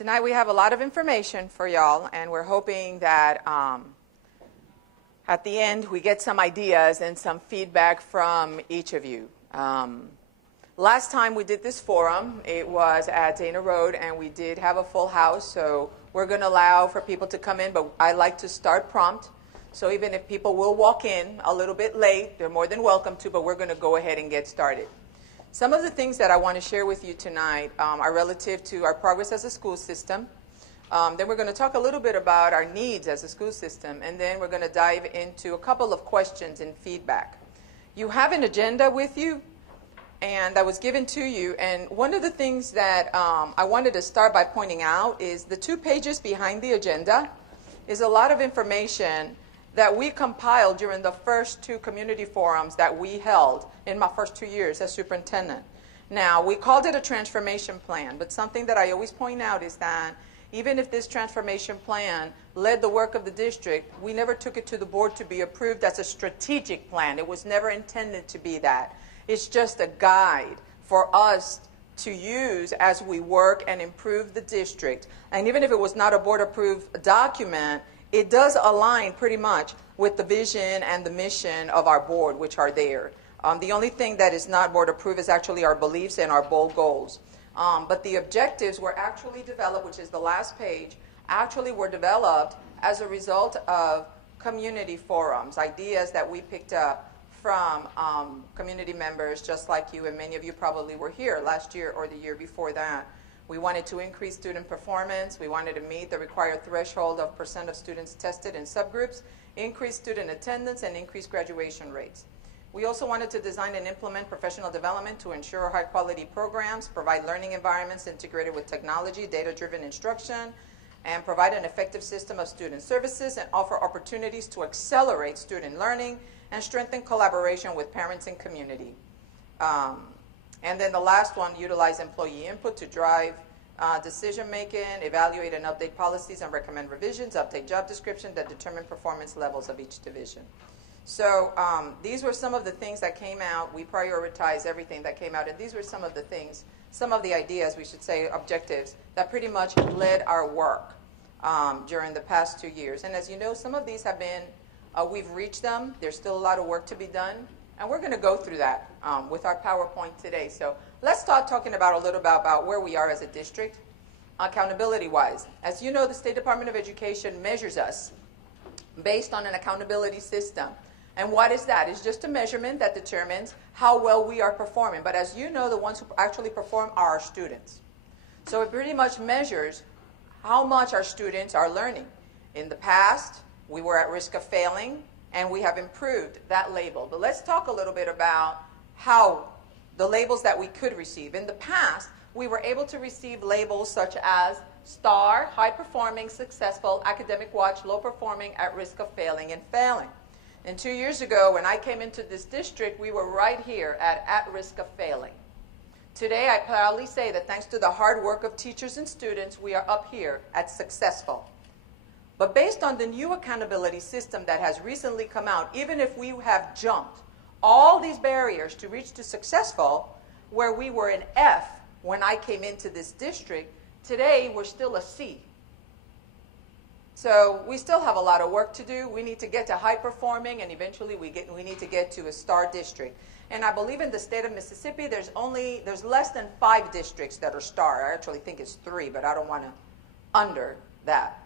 Tonight we have a lot of information for y'all, and we're hoping that at the end we get some ideas and some feedback from each of you. Last time we did this forum, it was at Dana Road, and we did have a full house, so we're going to allow for people to come in, but I like to start prompt. So even if people will walk in a little bit late, they're more than welcome to, but we're going to go ahead and get started. Some of the things that I want to share with you tonight are relative to our progress as a school system. Then we're going to talk a little bit about our needs as a school system, and then we're going to dive into a couple of questions and feedback. You have an agenda with you, and that was given to you, and one of the things that I wanted to start by pointing out is the 2 pages behind the agenda is a lot of information that we compiled during the first 2 community forums that we held in my first 2 years as superintendent. Now, we called it a transformation plan, but something that I always point out is that even if this transformation plan led the work of the district, we never took it to the board to be approved as a strategic plan. It was never intended to be that. It's just a guide for us to use as we work and improve the district. And even if it was not a board-approved document, it does align pretty much with the vision and the mission of our board, which are there. The only thing that is not board approved is actually our beliefs and our bold goals. But the objectives were actually developed, which is the last page, actually were developed as a result of community forums, ideas that we picked up from community members just like you, and many of you probably were here last year or the year before that. We wanted to increase student performance. We wanted to meet the required threshold of % of students tested in subgroups, increase student attendance, and increase graduation rates. We also wanted to design and implement professional development to ensure high-quality programs, provide learning environments integrated with technology, data-driven instruction, and provide an effective system of student services and offer opportunities to accelerate student learning and strengthen collaboration with parents and community. And then the last one, utilize employee input to drive decision-making, evaluate and update policies and recommend revisions, update job description that determine performance levels of each division. So these were some of the things that came out. We prioritized everything that came out, and these were some of the things, some of the ideas, we should say, objectives, that pretty much led our work during the past 2 years. And as you know, some of these have been, we've reached them. There's still a lot of work to be done. And we're going to go through that with our PowerPoint today. So let's start talking about a little bit about where we are as a district, accountability-wise. As you know, the State Department of Education measures us based on an accountability system. And what is that? It's just a measurement that determines how well we are performing. But as you know, the ones who actually perform are our students. So it pretty much measures how much our students are learning. In the past, we were at risk of failing, and we have improved that label. But let's talk a little bit about how the labels that we could receive. In the past, we were able to receive labels such as STAR, high performing, successful, academic watch, low performing, at risk of failing, and failing. And 2 years ago, when I came into this district, we were right here at risk of failing. Today, I proudly say that thanks to the hard work of teachers and students, we are up here at successful. But based on the new accountability system that has recently come out, even if we have jumped all these barriers to reach to successful, where we were an F when I came into this district, today we're still a C. So we still have a lot of work to do. We need to get to high performing, and eventually we need to get to a STAR district. And I believe in the state of Mississippi, there's less than 5 districts that are STAR. I actually think it's 3, but I don't want to under that.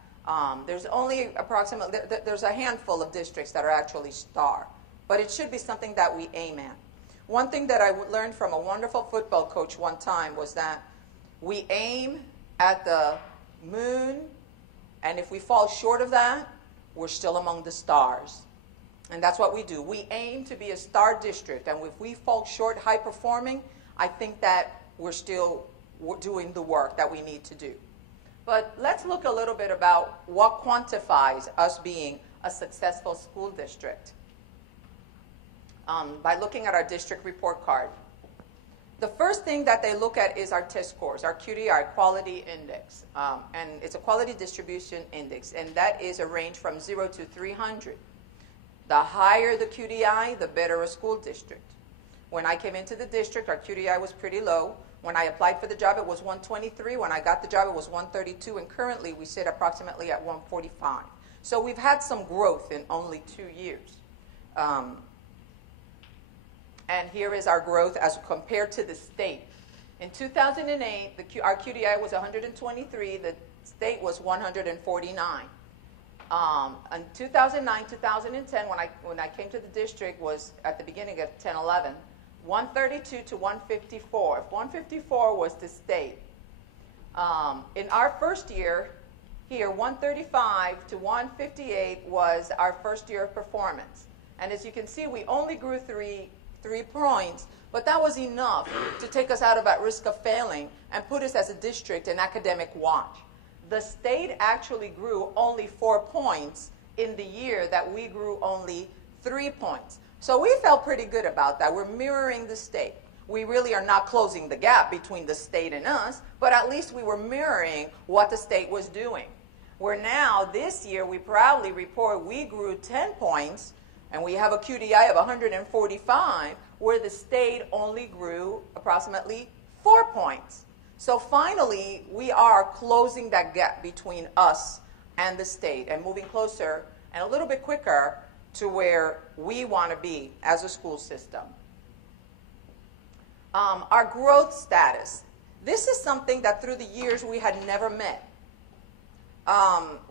There's only approximately, there's a handful of districts that are actually STAR, but it should be something that we aim at. One thing that I learned from a wonderful football coach one time was that we aim at the moon, and if we fall short of that, we're still among the stars. And that's what we do. We aim to be a STAR district, and if we fall short high performing, I think that we're still doing the work that we need to do. But let's look a little bit about what quantifies us being a successful school district by looking at our district report card. The first thing that they look at is our test scores, our QDI, Quality Index. And it's a Quality Distribution Index, and that is a range from 0 to 300. The higher the QDI, the better a school district. When I came into the district, our QDI was pretty low. When I applied for the job, it was 123. When I got the job, it was 132. And currently, we sit approximately at 145. So we've had some growth in only 2 years. And here is our growth as compared to the state. In 2008, our QDI was 123. The state was 149. In 2009, 2010, when I came to the district, was at the beginning of 10-11, 132 to 154. If 154 was the state. In our first year here, 135 to 158 was our first year of performance. And as you can see, we only grew three points, but that was enough to take us out of that risk of failing and put us as a district in academic watch. The state actually grew only 4 points in the year that we grew only 3 points. So we felt pretty good about that. We're mirroring the state. We really are not closing the gap between the state and us, but at least we were mirroring what the state was doing. Where now, this year, we proudly report we grew 10 points, and we have a QDI of 145, where the state only grew approximately 4 points. So finally, we are closing that gap between us and the state and moving closer and a little bit quicker to where we want to be as a school system. Our growth status. This is something that through the years we had never met.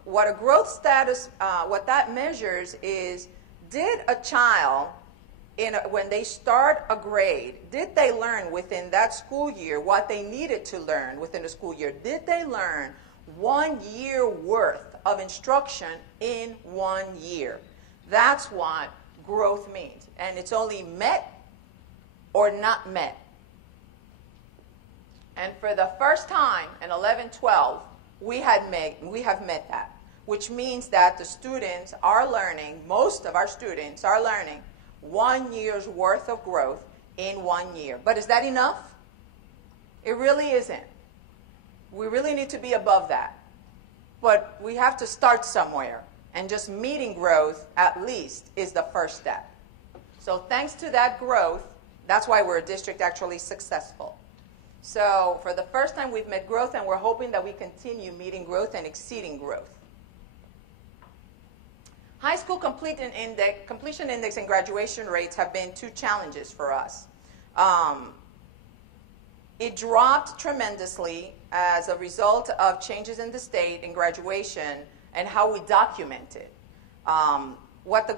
What a growth status, what that measures is, did a child, when they start a grade, did they learn within that school year what they needed to learn within the school year? Did they learn 1 year worth of instruction in 1 year? That's what growth means. And it's only met or not met. And for the first time in 11-12, we have met that, which means that the students are learning, most of our students are learning 1 year's worth of growth in 1 year. But is that enough? It really isn't. We really need to be above that. But we have to start somewhere. And just meeting growth, at least, is the first step. So thanks to that growth, that's why we're a district actually successful. So for the first time, we've met growth, and we're hoping that we continue meeting growth and exceeding growth. High school completion index and graduation rates have been 2 challenges for us. It dropped tremendously as a result of changes in the state in graduation and how we document it. What the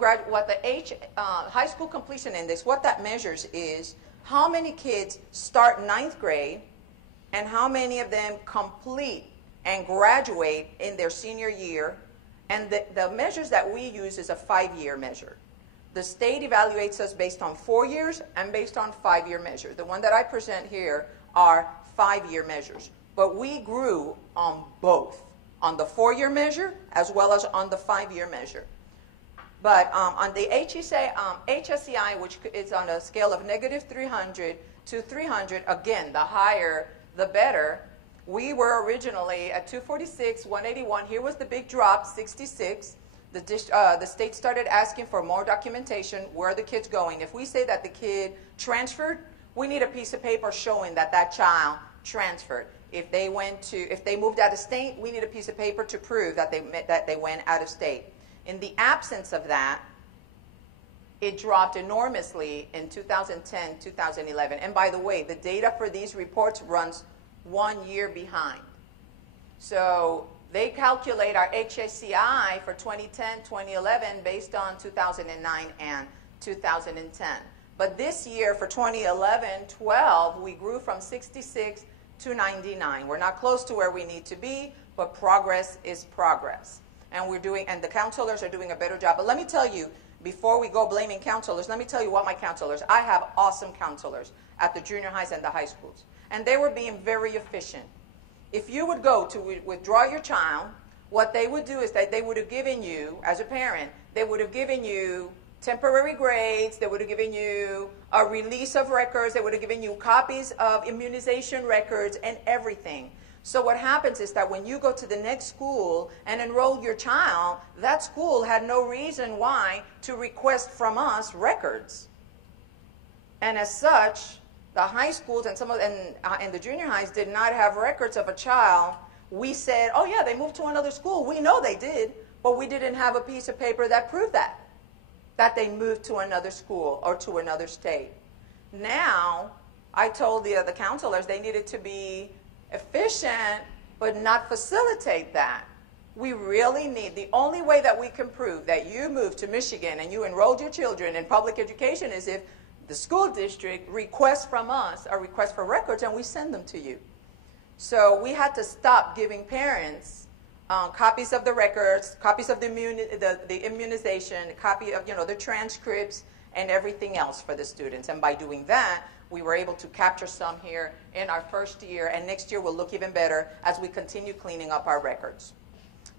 high school completion index, what that measures is how many kids start 9th grade and how many of them complete and graduate in their senior year. And the measures that we use is a 5-year measure. The state evaluates us based on 4 years and based on 5-year measures. The one that I present here are 5-year measures. But we grew on both, on the 4-year measure as well as on the 5-year measure. But on the HSEI, which is on a scale of -300 to 300, again, the higher, the better. We were originally at 246, 181. Here was the big drop, 66. The state started asking for more documentation. Where are the kids going? If we say that the kid transferred, we need a piece of paper showing that that child transferred. If they moved out of state, we need a piece of paper to prove that they went out of state. In the absence of that, it dropped enormously in 2010, 2011. And by the way, the data for these reports runs 1 year behind. So they calculate our HSCI for 2010, 2011 based on 2009 and 2010. But this year for 2011-12, we grew from 66 to 99. We're not close to where we need to be, but progress is progress. And the counselors are doing a better job. But let me tell you, before we go blaming counselors, let me tell you what my counselors, I have awesome counselors at the junior highs and the high schools. And they were being very efficient. If you would go to withdraw your child, what they would do is that they would have given you, as a parent, they would have given you temporary grades, they would have given you a release of records, they would have given you copies of immunization records and everything. So what happens is that when you go to the next school and enroll your child, that school had no reason why to request from us records. And as such, the high schools and and the junior highs did not have records of a child. We said, oh yeah, they moved to another school. We know they did, but we didn't have a piece of paper that proved that they moved to another school or to another state. Now, I told the counselors they needed to be efficient, but not facilitate that. We really need, the only way that we can prove that you moved to Michigan and you enrolled your children in public education is if the school district requests from us a request for records and we send them to you. So we had to stop giving parents copies of the records, copies of the immunization, a copy of the transcripts and everything else for the students. And by doing that, we were able to capture some here in our first year, and next year will look even better as we continue cleaning up our records.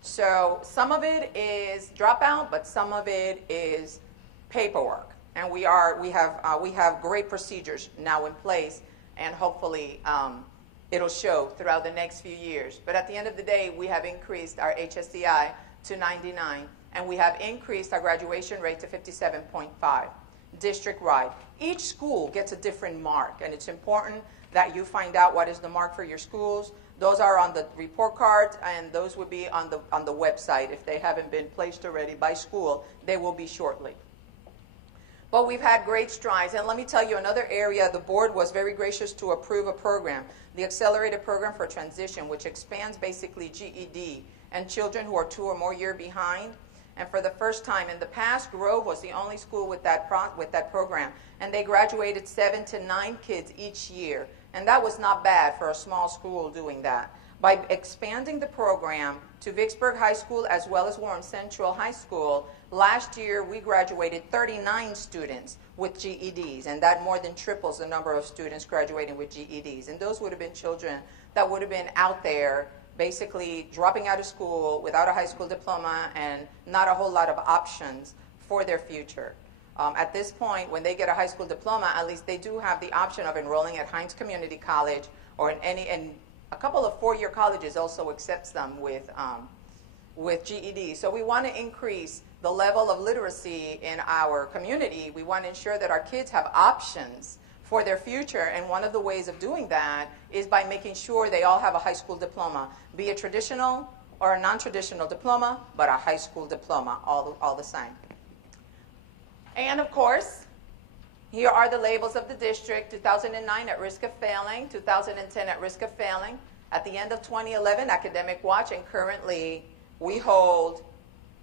So some of it is dropout, but some of it is paperwork. And we have great procedures now in place, and hopefully it'll show throughout the next few years. But at the end of the day, we have increased our HSCI to 99, and we have increased our graduation rate to 57.5 district-wide. Each school gets a different mark, and it's important that you find out what is the mark for your schools. Those are on the report cards, and those will be on the website. If they haven't been placed already by school, they will be shortly. But we've had great strides. And let me tell you another area, the board was very gracious to approve a program, the Accelerated Program for Transition, which expands basically GED and children who are 2 or more years behind. And for the first time in the past, Grove was the only school with that program. And they graduated 7 to 9 kids each year. And that was not bad for a small school doing that. By expanding the program to Vicksburg High School as well as Warren Central High School, last year we graduated 39 students with GEDs, and that more than triples the number of students graduating with GEDs. And those would have been children that would have been out there basically dropping out of school without a high school diploma and not a whole lot of options for their future. At this point, when they get a high school diploma, at least they do have the option of enrolling at Hines Community College or in and a couple of 4-year colleges also accepts them with GED. So we want to increase the level of literacy in our community. We want to ensure that our kids have options for their future, and one of the ways of doing that is by making sure they all have a high school diploma, be it traditional or a non-traditional diploma, but a high school diploma, all the same. And of course, here are the labels of the district: 2009 at risk of failing, 2010 at risk of failing. At the end of 2011, Academic Watch, and currently we hold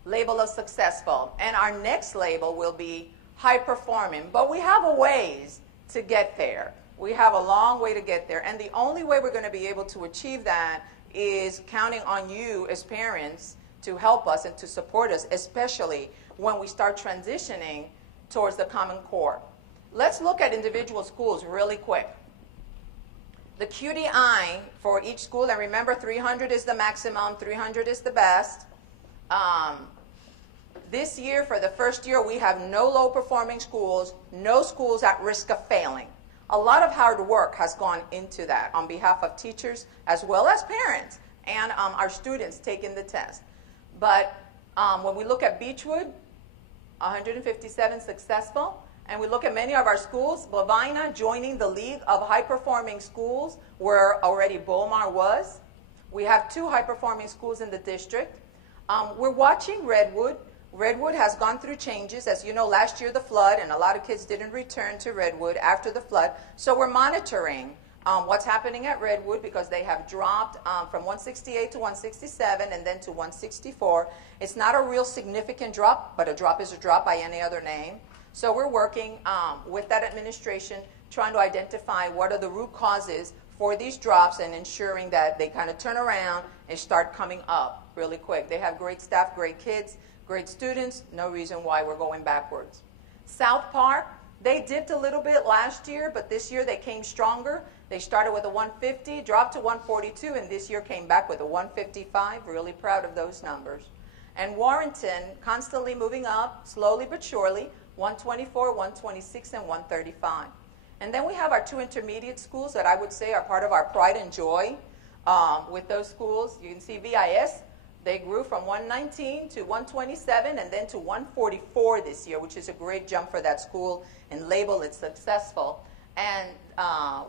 label of successful. And our next label will be high performing, but we have a ways to get there. We have a long way to get there, and the only way we're going to be able to achieve that is counting on you as parents to help us and to support us, especially when we start transitioning towards the Common Core. Let's look at individual schools really quick. The QDI for each school, and remember 300 is the maximum, 300 is the best. This year, for the first year, we have no low-performing schools, no schools at risk of failing. A lot of hard work has gone into that on behalf of teachers as well as parents and our students taking the test. But when we look at Beechwood, 157 successful, and we look at many of our schools, Bovina joining the League of High-Performing Schools, where already Beaumar was. We have 2 high-performing schools in the district. We're watching Redwood. Redwood has gone through changes. As you know, last year the flood, and a lot of kids didn't return to Redwood after the flood. So we're monitoring what's happening at Redwood, because they have dropped from 168 to 167 and then to 164. It's not a real significant drop, but a drop is a drop by any other name. So we're working with that administration, trying to identify what are the root causes for these drops and ensuring that they kind of turn around and start coming up really quick. They have great staff, great kids, great students, no reason why we're going backwards. South Park, they dipped a little bit last year, but this year they came stronger. They started with a 150, dropped to 142, and this year came back with a 155. Really proud of those numbers. And Warrenton, constantly moving up, slowly but surely, 124, 126, and 135. And then we have our 2 intermediate schools that I would say are part of our pride and joy with those schools. You can see VIS, They grew from 119 to 127 and then to 144 this year, which is a great jump for that school and label it successful. And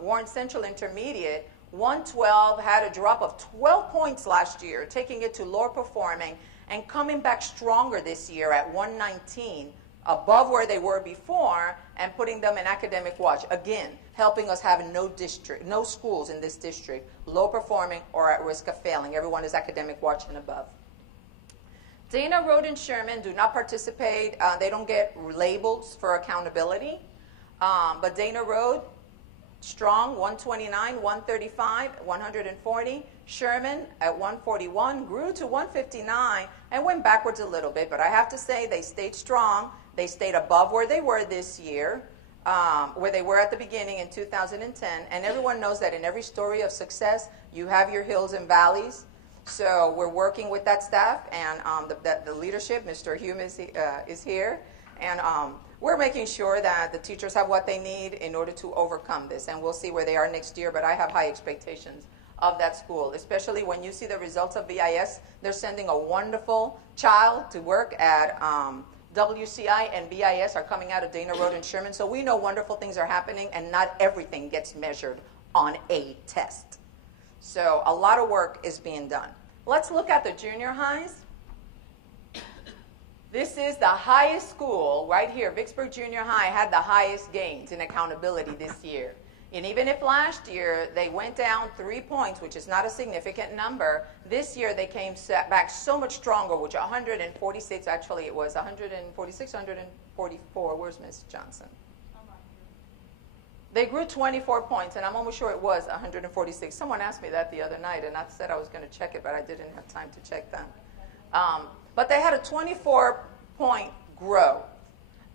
Warren Central Intermediate, 112, had a drop of 12 points last year, taking it to lower performing and coming back stronger this year at 119, above where they were before, and putting them in academic watch. Again, helping us have no schools in this district low performing or at risk of failing. Everyone is academic watch and above. Dana Road and Sherman do not participate. They don't get labels for accountability. But Dana Road, strong, 129, 135, 140. Sherman at 141 grew to 159 and went backwards a little bit. But I have to say they stayed strong. They stayed above where they were this year, where they were at the beginning in 2010. And everyone knows that in every story of success, you have your hills and valleys. So we're working with that staff and the leadership. Mr. Hume is here. And we're making sure that the teachers have what they need in order to overcome this. And we'll see where they are next year. But I have high expectations of that school, especially when you see the results of BIS. They're sending a wonderful child to work at WCI, and BIS are coming out of Dana Road and Sherman. So we know wonderful things are happening, and not everything gets measured on a test. So a lot of work is being done. Let's look at the junior highs. This is the highest school right here. Vicksburg Junior High had the highest gains in accountability this year. And even if last year they went down 3 points, which is not a significant number, this year they came back so much stronger, which 146, actually it was 146, 144. Where's Ms. Johnson? They grew 24 points, and I'm almost sure it was 146. Someone asked me that the other night, and I said I was going to check it, but I didn't have time to check that. But they had a 24-point growth.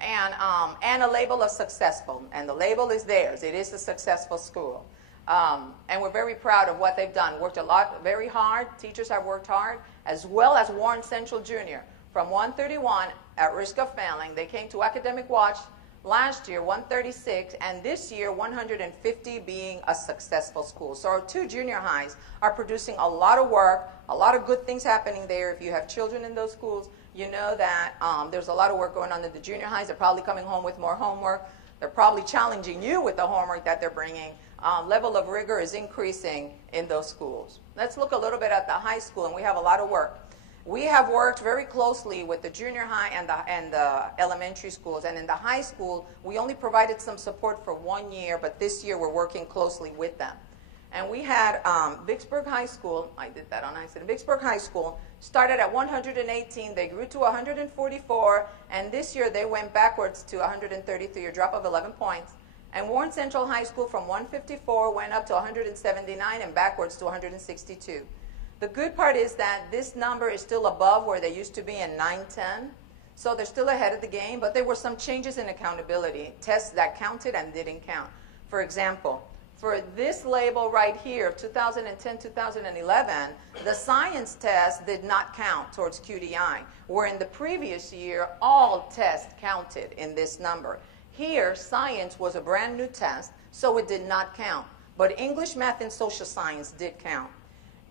And a label of successful, and the label is theirs. It is a successful school, and we're very proud of what they've done. Worked a lot, very hard. Teachers have worked hard, as well as Warren Central Junior. From 131 at risk of failing, they came to academic watch last year, 136, and this year 150, being a successful school. So our two junior highs are producing a lot of work, a lot of good things happening there. If you have children in those schools, you know that there's a lot of work going on in the junior highs. They're probably coming home with more homework. They're probably challenging you with the homework that they're bringing. Level of rigor is increasing in those schools. Let's look a little bit at the high school, and we have a lot of work. We have worked very closely with the junior high and the elementary schools. And in the high school, we only provided some support for 1 year, but this year we're working closely with them. And we had Vicksburg High School, I did that on accident. Vicksburg High School started at 118, they grew to 144, and this year they went backwards to 133, a drop of 11 points. And Warren Central High School from 154 went up to 179 and backwards to 162. The good part is that this number is still above where they used to be in 9-10, so they're still ahead of the game, but there were some changes in accountability, tests that counted and didn't count. For example, for this label right here of 2010-2011, the science test did not count towards QDI, where in the previous year, all tests counted in this number. Here, science was a brand new test, so it did not count. But English, math, and social science did count.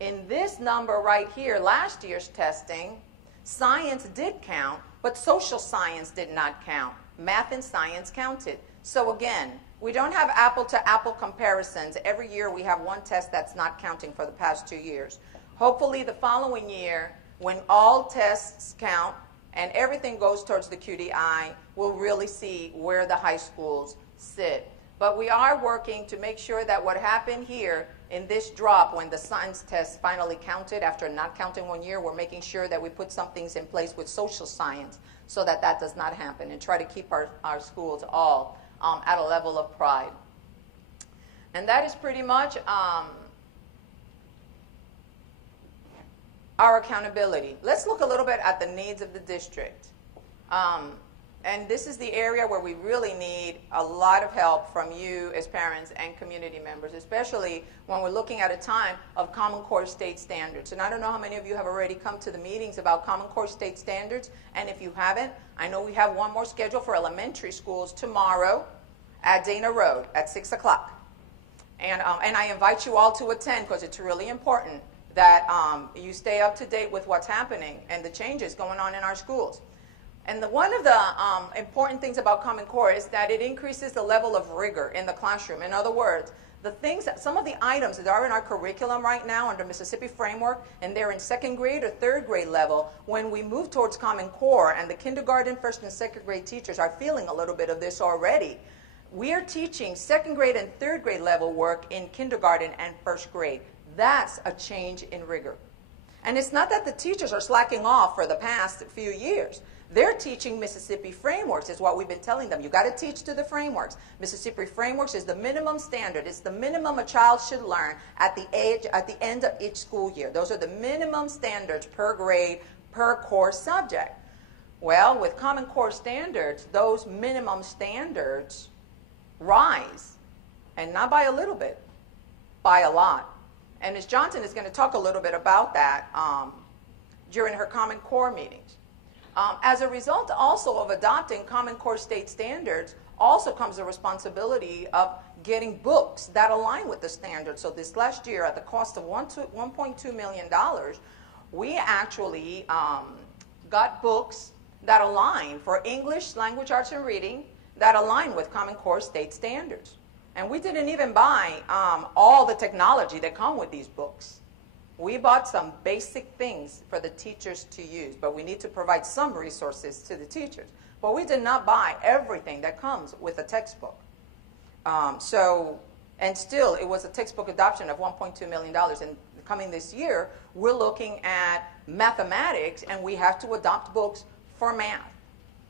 In this number right here, last year's testing, science did count, but social science did not count. Math and science counted. So again, we don't have apple-to-apple comparisons. Every year we have one test that's not counting for the past 2 years. Hopefully the following year, when all tests count and everything goes towards the QDI, we'll really see where the high schools sit. But we are working to make sure that what happened here in this drop, when the science test finally counted after not counting 1 year, we're making sure that we put some things in place with social science so that that does not happen, and try to keep our schools all at a level of pride. And that is pretty much our accountability. Let's look a little bit at the needs of the district. And this is the area where we really need a lot of help from you as parents and community members, especially when we're looking at a time of Common Core state standards. And I don't know how many of you have already come to the meetings about Common Core state standards. And if you haven't, I know we have one more scheduled for elementary schools tomorrow at Dana Road at 6 o'clock. And I invite you all to attend because it's really important that you stay up to date with what's happening and the changes going on in our schools. And one of the important things about Common Core is that it increases the level of rigor in the classroom. In other words, the things that some of the items that are in our curriculum right now under Mississippi Framework, and they're in second grade or third grade level, when we move towards Common Core, and the kindergarten, first and second grade teachers are feeling a little bit of this already, we are teaching second grade and third grade level work in kindergarten and first grade. That's a change in rigor. And it's not that the teachers are slacking off for the past few years. They're teaching Mississippi frameworks, is what we've been telling them. You got to teach to the frameworks. Mississippi frameworks is the minimum standard. It's the minimum a child should learn at the end of each school year. Those are the minimum standards per grade, per core subject. Well, with Common Core standards, those minimum standards rise, and not by a little bit, by a lot. And Ms. Johnson is going to talk a little bit about that during her Common Core meetings. As a result also of adopting Common Core state standards also comes the responsibility of getting books that align with the standards. So this last year, at the cost of $1.2 million, we actually got books that align for English, language arts, and reading that align with Common Core state standards. And we didn't even buy all the technology that come with these books. We bought some basic things for the teachers to use, but we need to provide some resources to the teachers. But we did not buy everything that comes with a textbook. And still, it was a textbook adoption of $1.2 million. And coming this year, we're looking at mathematics, and we have to adopt books for math.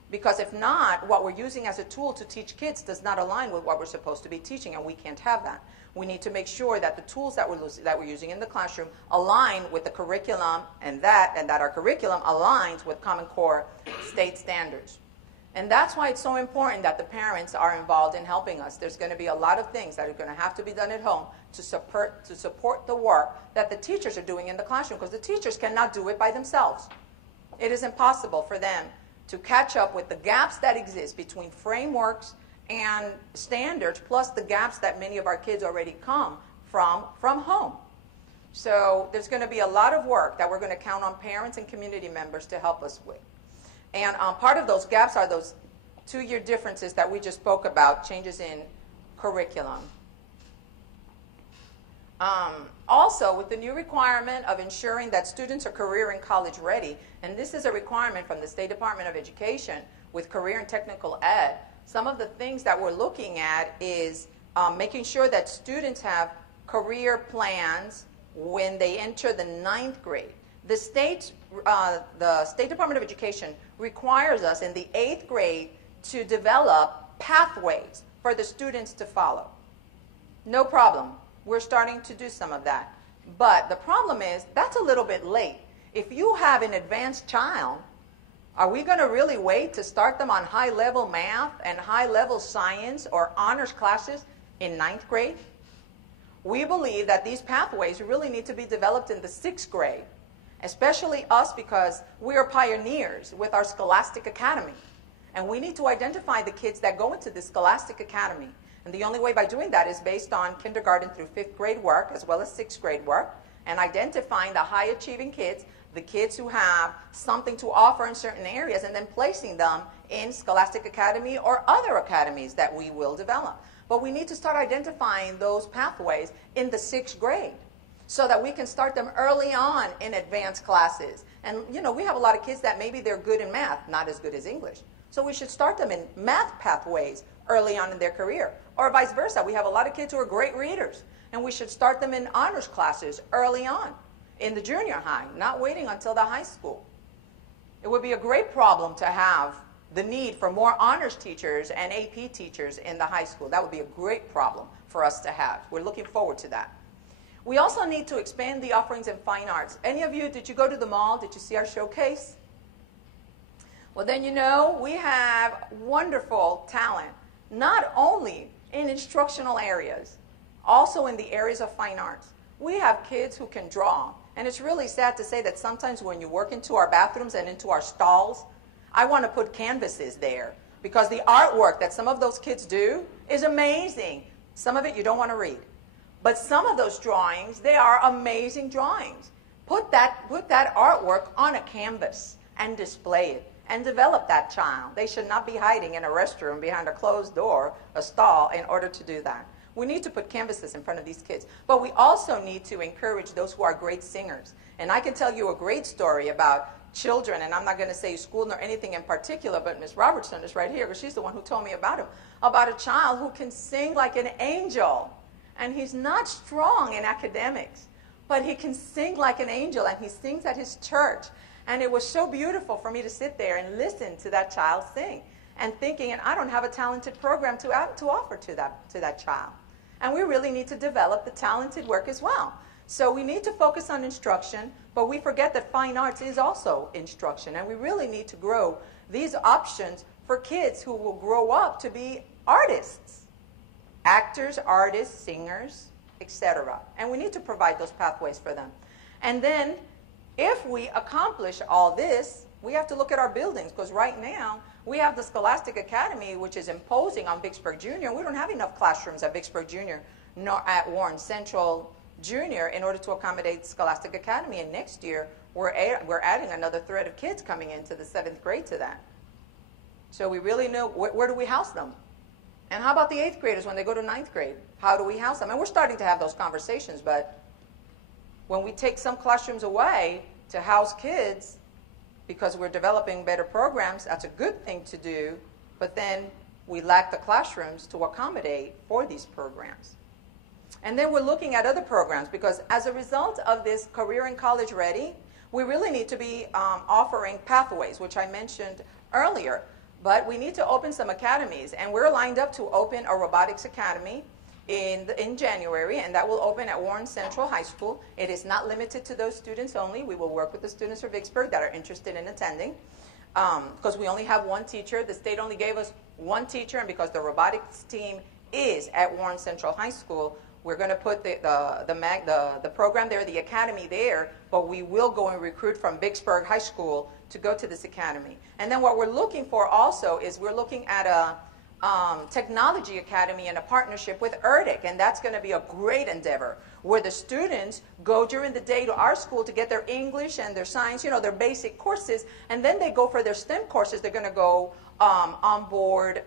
Because if not, what we're using as a tool to teach kids does not align with what we're supposed to be teaching, and we can't have that. We need to make sure that the tools that we're using in the classroom align with the curriculum, and that our curriculum aligns with Common Core state standards. And that's why it's so important that the parents are involved in helping us. There's going to be a lot of things that are going to have to be done at home to support the work that the teachers are doing in the classroom, because the teachers cannot do it by themselves. It is impossible for them to catch up with the gaps that exist between frameworks and standards, plus the gaps that many of our kids already come from home. So there's going to be a lot of work that we're going to count on parents and community members to help us with. And part of those gaps are those two-year differences that we just spoke about, changes in curriculum. Also, with the new requirement of ensuring that students are career and college ready, and this is a requirement from the State Department of Education with career and technical ed, some of the things that we're looking at is making sure that students have career plans when they enter the 9th grade. The State Department of Education requires us in the 8th grade to develop pathways for the students to follow. No problem. We're starting to do some of that. But the problem is, that's a little bit late. If you have an advanced child, are we going to really wait to start them on high-level math and high-level science or honors classes in 9th grade? We believe that these pathways really need to be developed in the 6th grade, especially us, because we are pioneers with our Scholastic Academy. And we need to identify the kids that go into the Scholastic Academy. And the only way by doing that is based on kindergarten through 5th grade work, as well as 6th grade work, and identifying the high-achieving kids, the kids who have something to offer in certain areas, and then placing them in Scholastic Academy or other academies that we will develop. But we need to start identifying those pathways in the 6th grade so that we can start them early on in advanced classes. And, you know, we have a lot of kids that maybe they're good in math, not as good as English. So we should start them in math pathways early on in their career. Or vice versa. We have a lot of kids who are great readers, and we should start them in honors classes early on in the junior high, not waiting until the high school. It would be a great problem to have the need for more honors teachers and AP teachers in the high school. That would be a great problem for us to have. We're looking forward to that. We also need to expand the offerings in fine arts. Any of you, did you go to the mall? Did you see our showcase? Well, then you know we have wonderful talent, not only in instructional areas, also in the areas of fine arts. We have kids who can draw, and it's really sad to say that sometimes when you work into our bathrooms and into our stalls, I want to put canvases there because the artwork that some of those kids do is amazing. Some of it you don't want to read. But some of those drawings, they are amazing drawings. Put that artwork on a canvas and display it and develop that child. They should not be hiding in a restroom behind a closed door, a stall, in order to do that. We need to put canvases in front of these kids. But we also need to encourage those who are great singers. And I can tell you a great story about children, and I'm not going to say school nor anything in particular, but Ms. Robertson is right here because she's the one who told me about him, about a child who can sing like an angel. And he's not strong in academics, but he can sing like an angel, and he sings at his church. And it was so beautiful for me to sit there and listen to that child sing and thinking, and I don't have a talented program to offer to that child. And we really need to develop the talented work as well. So we need to focus on instruction, but we forget that fine arts is also instruction. And we really need to grow these options for kids who will grow up to be artists. Actors, artists, singers, etc. And we need to provide those pathways for them. And then if we accomplish all this, we have to look at our buildings, because right now we have the Scholastic Academy, which is imposing on Vicksburg Junior. We don't have enough classrooms at Vicksburg Junior nor at Warren Central Junior in order to accommodate Scholastic Academy. And next year we're adding another thread of kids coming into the 7th grade to that. So we really know where do we house them? And how about the 8th graders when they go to 9th grade? How do we house them? And we're starting to have those conversations, but when we take some classrooms away to house kids because we're developing better programs, that's a good thing to do, but then we lack the classrooms to accommodate for these programs. And then we're looking at other programs, because as a result of this Career and College Ready, we really need to be offering pathways, which I mentioned earlier. But we need to open some academies, and we're lined up to open a robotics academy in January, and that will open at Warren Central High School. It is not limited to those students only. We will work with the students from Vicksburg that are interested in attending, because we only have one teacher. The state only gave us one teacher, and because the robotics team is at Warren Central High School, we're going to put the program there, the academy there, but we will go and recruit from Vicksburg High School to go to this academy. And then what we're looking for also is we're looking at a technology academy in a partnership with ERDIC, and that's going to be a great endeavor where the students go during the day to our school to get their English and their science, you know, their basic courses, and then they go for their STEM courses. They're going to go on board,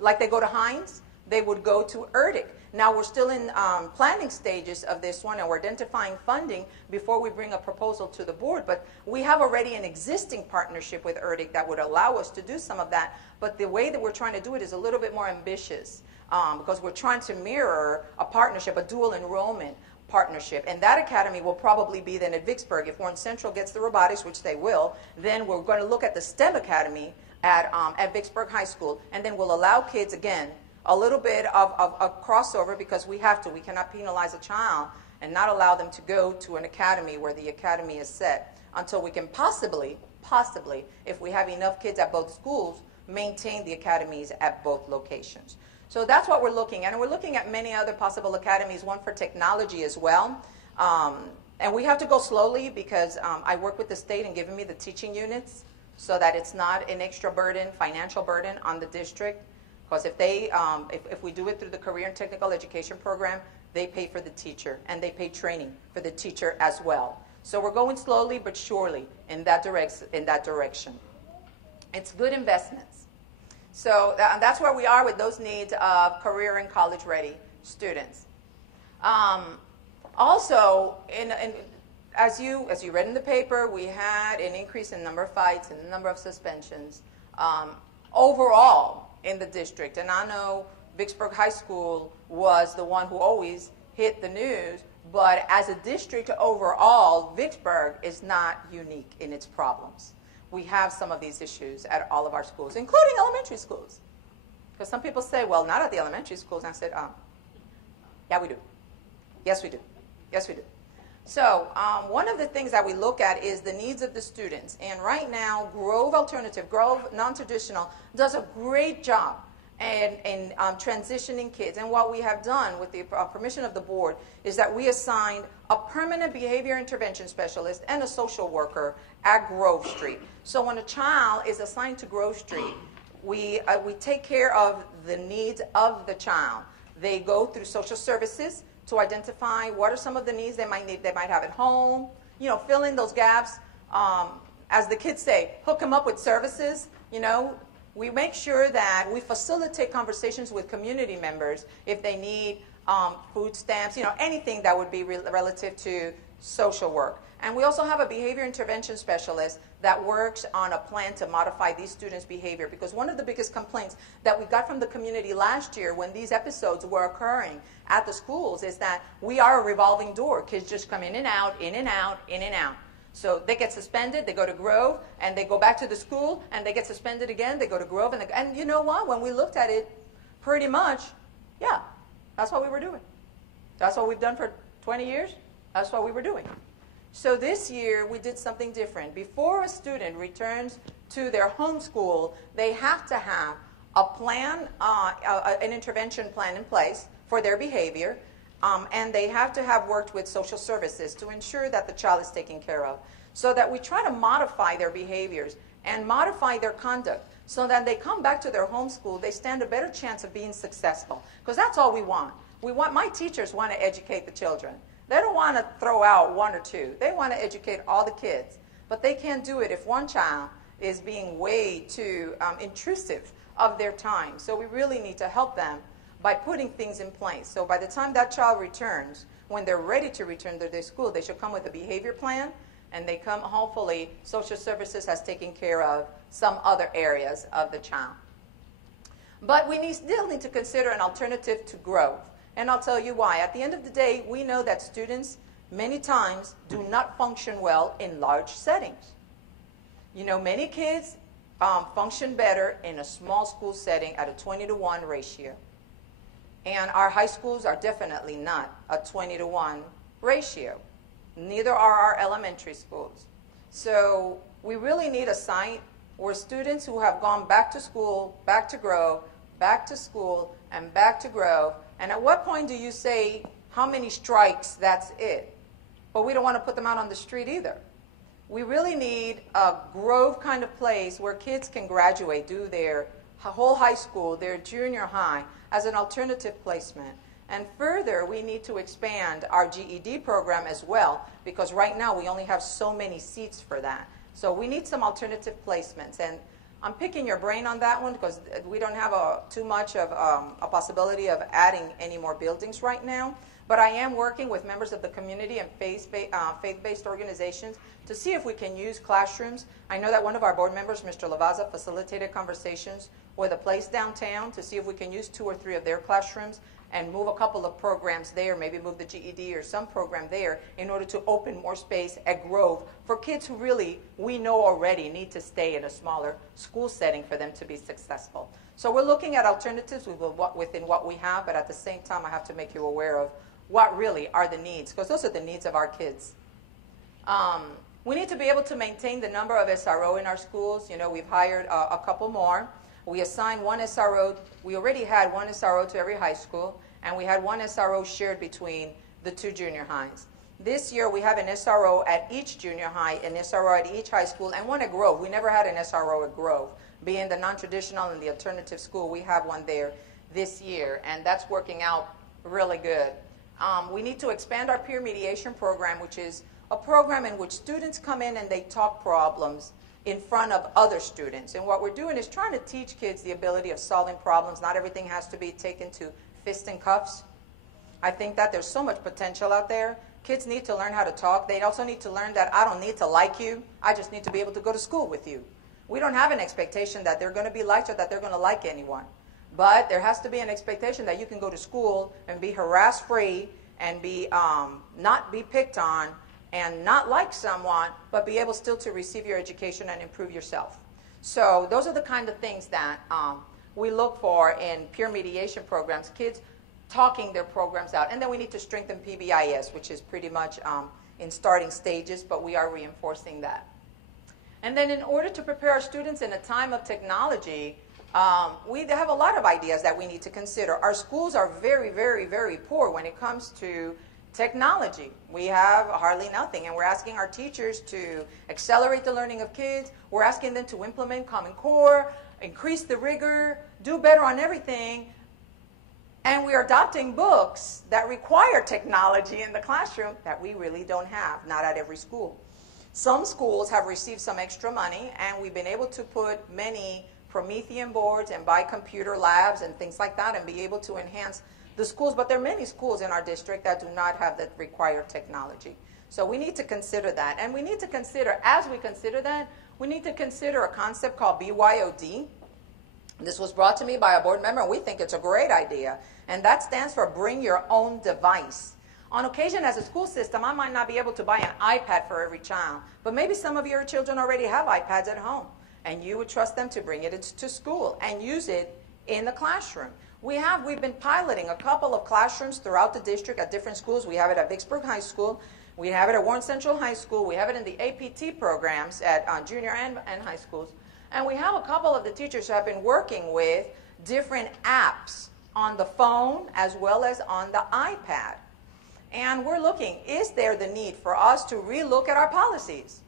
like they go to Hines, they would go to ERDIC. Now we're still in planning stages of this one, and we're identifying funding before we bring a proposal to the board. But we have already an existing partnership with ERDIC that would allow us to do some of that. But the way that we're trying to do it is a little bit more ambitious, because we're trying to mirror a partnership, a dual enrollment partnership. And that academy will probably be then at Vicksburg. If Warren Central gets the robotics, which they will, then we're going to look at the STEM academy at Vicksburg High School, and then we'll allow kids, again, a little bit of crossover, because we have to. We cannot penalize a child and not allow them to go to an academy where the academy is set until we can possibly, if we have enough kids at both schools, maintain the academies at both locations. So that's what we're looking at. And we're looking at many other possible academies, one for technology as well. And we have to go slowly, because I work with the state in giving me the teaching units so that it's not an extra burden, financial burden on the district. Because if we do it through the Career and Technical Education Program, they pay for the teacher, and they pay training for the teacher as well. So we're going slowly but surely in that direction. It's good investments. So that's where we are with those needs of career and college ready students. Also, as you read in the paper, we had an increase in number of fights and the number of suspensions overall in the district. And I know Vicksburg High School was the one who always hit the news, but as a district overall, Vicksburg is not unique in its problems. We have some of these issues at all of our schools, including elementary schools. Because some people say, well, not at the elementary schools. And I said, yeah, we do. Yes, we do. Yes, we do. So one of the things that we look at is the needs of the students. And right now, Grove Alternative, Grove Non-Traditional, does a great job in transitioning kids. And what we have done with the permission of the board is that we assigned a permanent behavior intervention specialist and a social worker at Grove Street. So when a child is assigned to Grove Street, we take care of the needs of the child. They go through social services to identify what are some of the needs they might have at home, you know, fill in those gaps. As the kids say, hook them up with services, you know. We make sure that we facilitate conversations with community members if they need food stamps, you know, anything that would be relative to social work. And we also have a behavior intervention specialist that works on a plan to modify these students' behavior, because one of the biggest complaints that we got from the community last year when these episodes were occurring at the schools is that we are a revolving door. Kids just come in and out, in and out, in and out. So they get suspended, they go to Grove, and they go back to the school, and they get suspended again, they go to Grove, and you know what? When we looked at it, pretty much, yeah, that's what we were doing. That's what we've done for 20 years. That's what we were doing. So this year, we did something different. Before a student returns to their home school, they have to have a plan, an intervention plan in place for their behavior, and they have to have worked with social services to ensure that the child is taken care of, so that we try to modify their behaviors and modify their conduct so that they come back to their home school, they stand a better chance of being successful. Because that's all we want. My teachers want to educate the children. They don't want to throw out one or two. They want to educate all the kids. But they can't do it if one child is being way too intrusive of their time. So we really need to help them by putting things in place. So by the time that child returns, when they're ready to return to their school, they should come with a behavior plan, and they come, hopefully, social services has taken care of some other areas of the child. But we still need to consider an alternative to Grove. And I'll tell you why. At the end of the day, we know that students many times do not function well in large settings. You know, many kids function better in a small school setting at a 20-to-1 ratio. And our high schools are definitely not a 20-to-1 ratio. Neither are our elementary schools. So we really need a site where students who have gone back to school, back to Grove, back to school, and back to Grove. And at what point do you say how many strikes, that's it? But we don't want to put them out on the street either. We really need a Grove kind of place where kids can graduate, do their whole high school, their junior high, as an alternative placement. And further, we need to expand our GED program as well, because right now we only have so many seats for that. So we need some alternative placements. And I'm picking your brain on that one because we don't have too much of a possibility of adding any more buildings right now. But I am working with members of the community and faith-based organizations to see if we can use classrooms. I know that one of our board members, Mr. Lavaza, facilitated conversations with a place downtown to see if we can use 2 or 3 of their classrooms and move a couple of programs there, maybe move the GED or some program there in order to open more space at Grove for kids who really, we know already, need to stay in a smaller school setting for them to be successful. So we're looking at alternatives within what we have, but at the same time I have to make you aware of what really are the needs, because those are the needs of our kids. We need to be able to maintain the number of SRO in our schools. You know, we've hired a couple more. We assigned 1 SRO. We already had 1 SRO to every high school, and we had 1 SRO shared between the 2 junior highs. This year, we have an SRO at each junior high, an SRO at each high school, and 1 at Grove. We never had an SRO at Grove. Being the non-traditional and the alternative school, we have 1 there this year, and that's working out really good. We need to expand our peer mediation program, which is a program in which students come in and they talk problems in front of other students. And what we're doing is trying to teach kids the ability of solving problems. Not everything has to be taken to fist and cuffs. I think that there's so much potential out there. Kids need to learn how to talk. They also need to learn that I don't need to like you. I just need to be able to go to school with you. We don't have an expectation that they're going to be liked or that they're going to like anyone. But there has to be an expectation that you can go to school and be harass-free and be not be picked on and not like someone, but be able still to receive your education and improve yourself. So those are the kind of things that we look for in peer mediation programs, kids talking their programs out. And then we need to strengthen PBIS, which is pretty much in starting stages, but we are reinforcing that. And then in order to prepare our students in a time of technology, we have a lot of ideas that we need to consider. Our schools are very, very, very poor when it comes to technology. We have hardly nothing, and we're asking our teachers to accelerate the learning of kids. We're asking them to implement Common Core, increase the rigor, do better on everything. And we are adopting books that require technology in the classroom that we really don't have, not at every school. Some schools have received some extra money, and we've been able to put many Promethean boards and buy computer labs and things like that and be able to enhance the schools. But there are many schools in our district that do not have the required technology. So we need to consider that. And we need to consider, as we consider that, we need to consider a concept called BYOD. This was brought to me by a board member, and we think it's a great idea. And that stands for Bring Your Own Device. On occasion, as a school system, I might not be able to buy an iPad for every child, but maybe some of your children already have iPads at home, and you would trust them to bring it to school and use it in the classroom. We've been piloting a couple of classrooms throughout the district at different schools. We have it at Vicksburg High School. We have it at Warren Central High School. We have it in the APT programs at junior and high schools. And we have a couple of the teachers who have been working with different apps on the phone as well as on the iPad. And we're looking, is there the need for us to relook at our policies?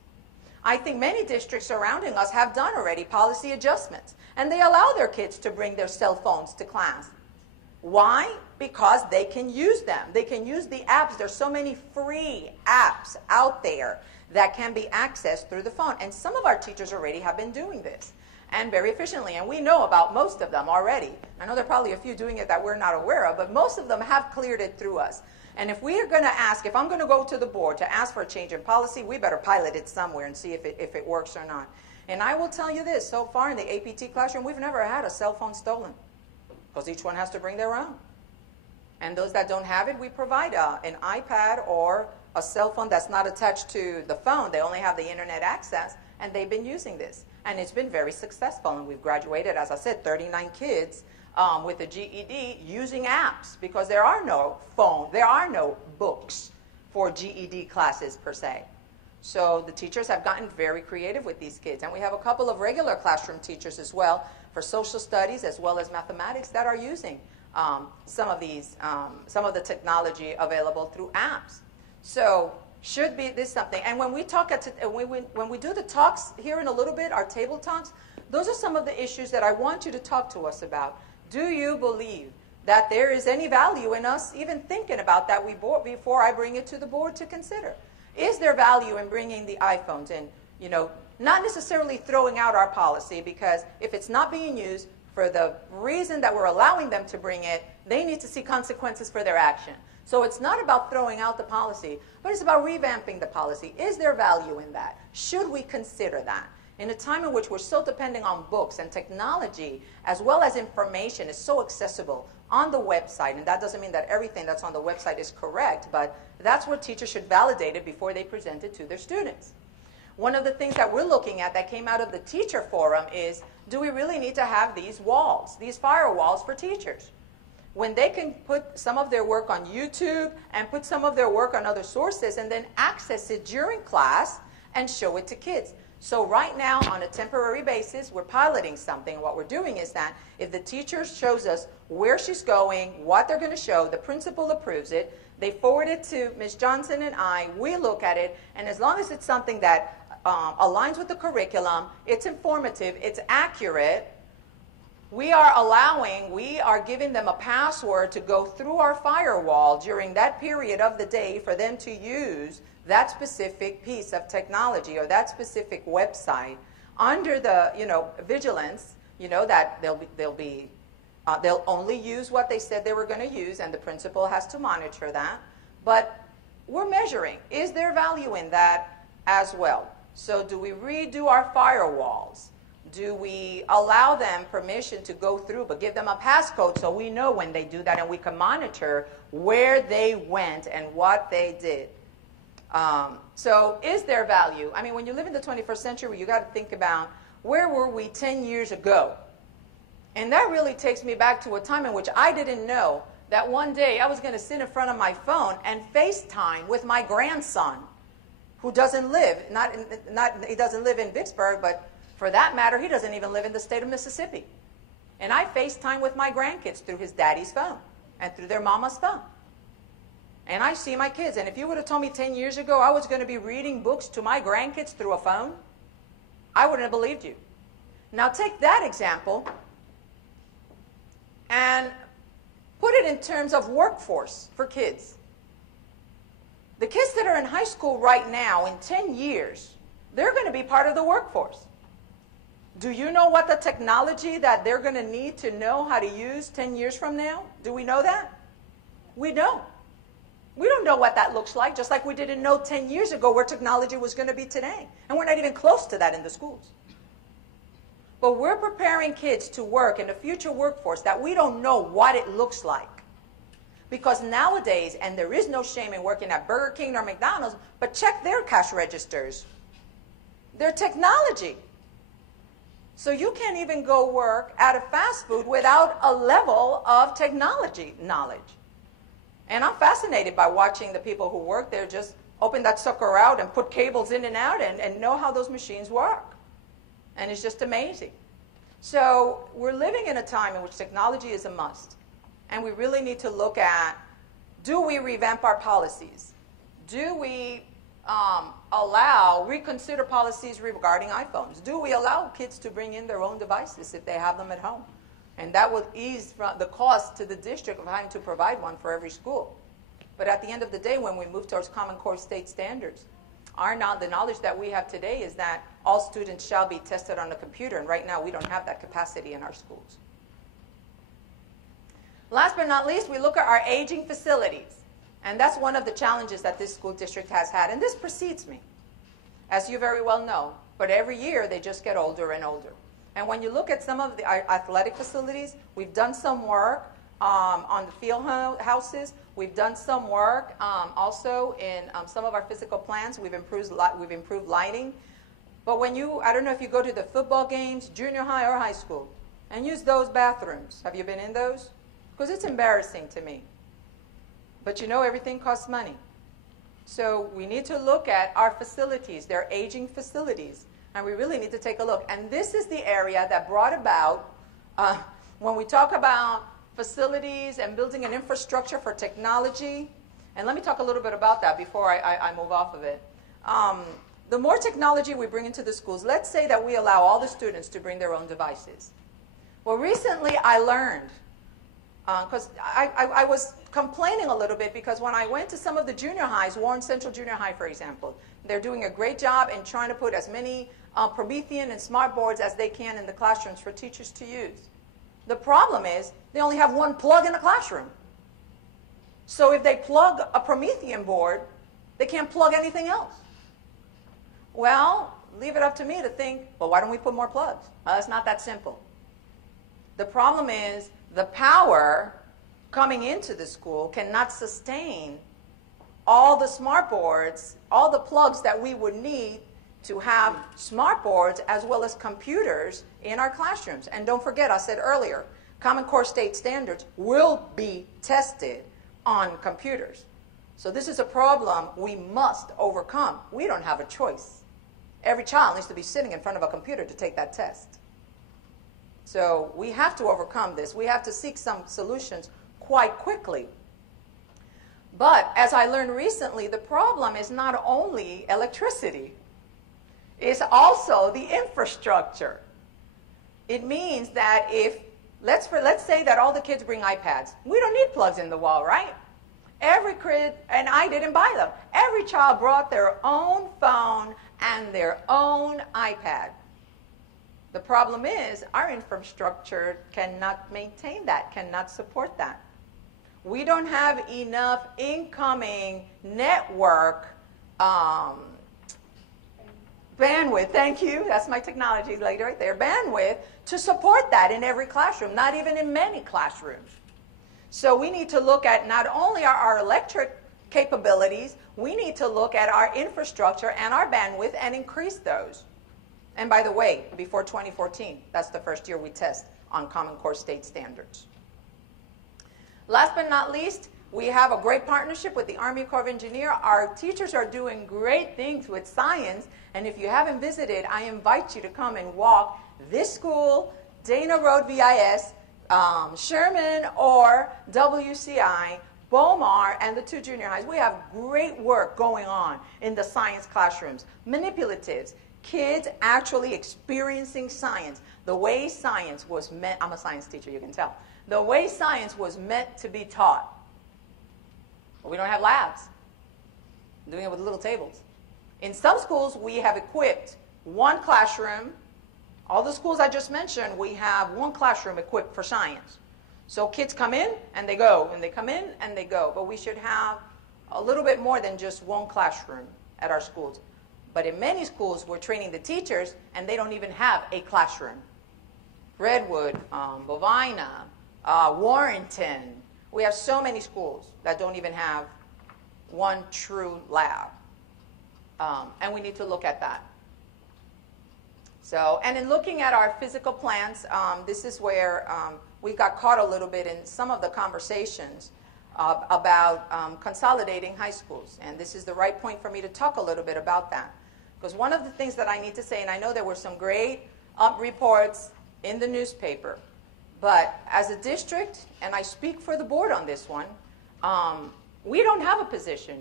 I think many districts surrounding us have done already policy adjustments, and they allow their kids to bring their cell phones to class. Why? Because they can use them. They can use the apps. There's so many free apps out there that can be accessed through the phone. And some of our teachers already have been doing this, and very efficiently. And we know about most of them already. I know there are probably a few doing it that we're not aware of, but most of them have cleared it through us. And if we are going to ask, if I'm going to go to the board to ask for a change in policy, we better pilot it somewhere and see if it works or not. And I will tell you this, so far in the APT classroom, we've never had a cell phone stolen, because each one has to bring their own. And those that don't have it, we provide an iPad or a cell phone that's not attached to the phone. They only have the internet access, and they've been using this. And it's been very successful, and we've graduated, as I said, 39 kids with a GED using apps, because there are no books for GED classes per se. So the teachers have gotten very creative with these kids. And we have a couple of regular classroom teachers as well for social studies as well as mathematics that are using some of the technology available through apps. So should be this something. And when we talk when we do the talks here in a little bit, our table talks, those are some of the issues that I want you to talk to us about. Do you believe that there is any value in us even thinking about that before I bring it to the board to consider? Is there value in bringing the iPhones in? You know, not necessarily throwing out our policy, because if it's not being used for the reason that we're allowing them to bring it, they need to see consequences for their action. So it's not about throwing out the policy, but it's about revamping the policy. Is there value in that? Should we consider that? In a time in which we're still depending on books and technology, as well as information is so accessible on the website, and that doesn't mean that everything that's on the website is correct, but that's where teachers should validate it before they present it to their students. One of the things that we're looking at that came out of the teacher forum is, do we really need to have these walls, these firewalls for teachers? When they can put some of their work on YouTube and put some of their work on other sources and then access it during class and show it to kids. So right now, on a temporary basis, we're piloting something. What we're doing is that if the teacher shows us where she's going, what they're going to show, the principal approves it, they forward it to Ms. Johnson and I, we look at it, and as long as it's something that aligns with the curriculum, it's informative, it's accurate, we are giving them a password to go through our firewall during that period of the day for them to use that specific piece of technology or that specific website under the vigilance, that they'll only use what they said they were going to use, and the principal has to monitor that. But we're measuring, is there value in that as well? So do we redo our firewalls? Do we allow them permission to go through, but give them a passcode so we know when they do that and we can monitor where they went and what they did? So is there value? I mean, when you live in the 21st century, you got to think about, where were we 10 years ago? And that really takes me back to a time in which I didn't know that one day I was going to sit in front of my phone and FaceTime with my grandson, who doesn't live, he doesn't live in Vicksburg, but for that matter, he doesn't even live in the state of Mississippi. And I FaceTime with my grandkids through his daddy's phone and through their mama's phone. And I see my kids. And if you would have told me 10 years ago I was going to be reading books to my grandkids through a phone, I wouldn't have believed you. Now take that example and put it in terms of workforce for kids. The kids that are in high school right now, in 10 years, they're going to be part of the workforce. Do you know what the technology that they're going to need to know how to use 10 years from now? Do we know that? We don't. We don't know what that looks like, just like we didn't know 10 years ago where technology was going to be today. And we're not even close to that in the schools. But we're preparing kids to work in the future workforce that we don't know what it looks like. Because nowadays, and there is no shame in working at Burger King or McDonald's, but check their cash registers. Their technology. So you can't even go work at a fast food without a level of technology knowledge. And I'm fascinated by watching the people who work there just open that sucker out and put cables in and out and know how those machines work. And it's just amazing. So we're living in a time in which technology is a must. And we really need to look at, do we revamp our policies? Do we reconsider policies regarding iPhones? Do we allow kids to bring in their own devices if they have them at home? And that will ease the cost to the district of having to provide one for every school. But at the end of the day, when we move towards Common Core state standards, the knowledge that we have today is that all students shall be tested on a computer, and right now we don't have that capacity in our schools. Last but not least, we look at our aging facilities. And that's one of the challenges that this school district has had. And this precedes me, as you very well know. But every year, they just get older and older. And when you look at some of the athletic facilities, we've done some work on the field houses. We've done some work also in some of our physical plants. We've improved lighting. But when I don't know if you go to the football games, junior high or high school, and use those bathrooms. Have you been in those? Because it's embarrassing to me. But you know, everything costs money. So we need to look at our facilities. They're aging facilities. And we really need to take a look. And this is the area that brought about, when we talk about facilities and building an infrastructure for technology, and let me talk a little bit about that before I move off of it. The more technology we bring into the schools, let's say that we allow all the students to bring their own devices. Well, recently I learned, because I was complaining a little bit because when I went to some of the junior highs, Warren Central Junior High, for example, they're doing a great job in trying to put as many Promethean and smart boards as they can in the classrooms for teachers to use. The problem is they only have one plug in the classroom. So if they plug a Promethean board, they can't plug anything else. Well, leave it up to me to think, well, why don't we put more plugs? Well, it's not that simple. The problem is the power coming into the school cannot sustain all the smart boards, all the plugs that we would need to have smart boards as well as computers in our classrooms. And don't forget, I said earlier, Common Core state standards will be tested on computers. So this is a problem we must overcome. We don't have a choice. Every child needs to be sitting in front of a computer to take that test. So we have to overcome this. We have to seek some solutions quite quickly. But as I learned recently, the problem is not only electricity. It's also the infrastructure. It means that if, let's say that all the kids bring iPads. We don't need plugs in the wall, right? Every kid, and I didn't buy them, every child brought their own phone and their own iPad. The problem is our infrastructure cannot maintain that, cannot support that. We don't have enough incoming network bandwidth, thank you, that's my technology lady right there, bandwidth to support that in every classroom, not even in many classrooms. So we need to look at not only our electric capabilities, we need to look at our infrastructure and our bandwidth and increase those. And by the way, before 2014, that's the first year we test on Common Core state standards. Last but not least, we have a great partnership with the Army Corps of Engineers. Our teachers are doing great things with science, and if you haven't visited, I invite you to come and walk this school, Dana Road VIS, Sherman or WCI, Bomar, and the two junior highs. We have great work going on in the science classrooms. Manipulatives, kids actually experiencing science, the way science was meant. I'm a science teacher, you can tell. the way science was meant to be taught. But we don't have labs. We're doing it with little tables. In some schools, we have equipped one classroom. All the schools I just mentioned, we have one classroom equipped for science. So kids come in and they go, and they come in and they go. But we should have a little bit more than just one classroom at our schools. But in many schools, we're training the teachers, and they don't even have a classroom. Redwood, Bovina, Warrenton. We have so many schools that don't even have one true lab. And we need to look at that. So, and in looking at our physical plans, this is where we got caught a little bit in some of the conversations about consolidating high schools. And this is the right point for me to talk a little bit about that. Because one of the things that I need to say, and I know there were some great reports in the newspaper, but as a district, and I speak for the board on this one, we don't have a position.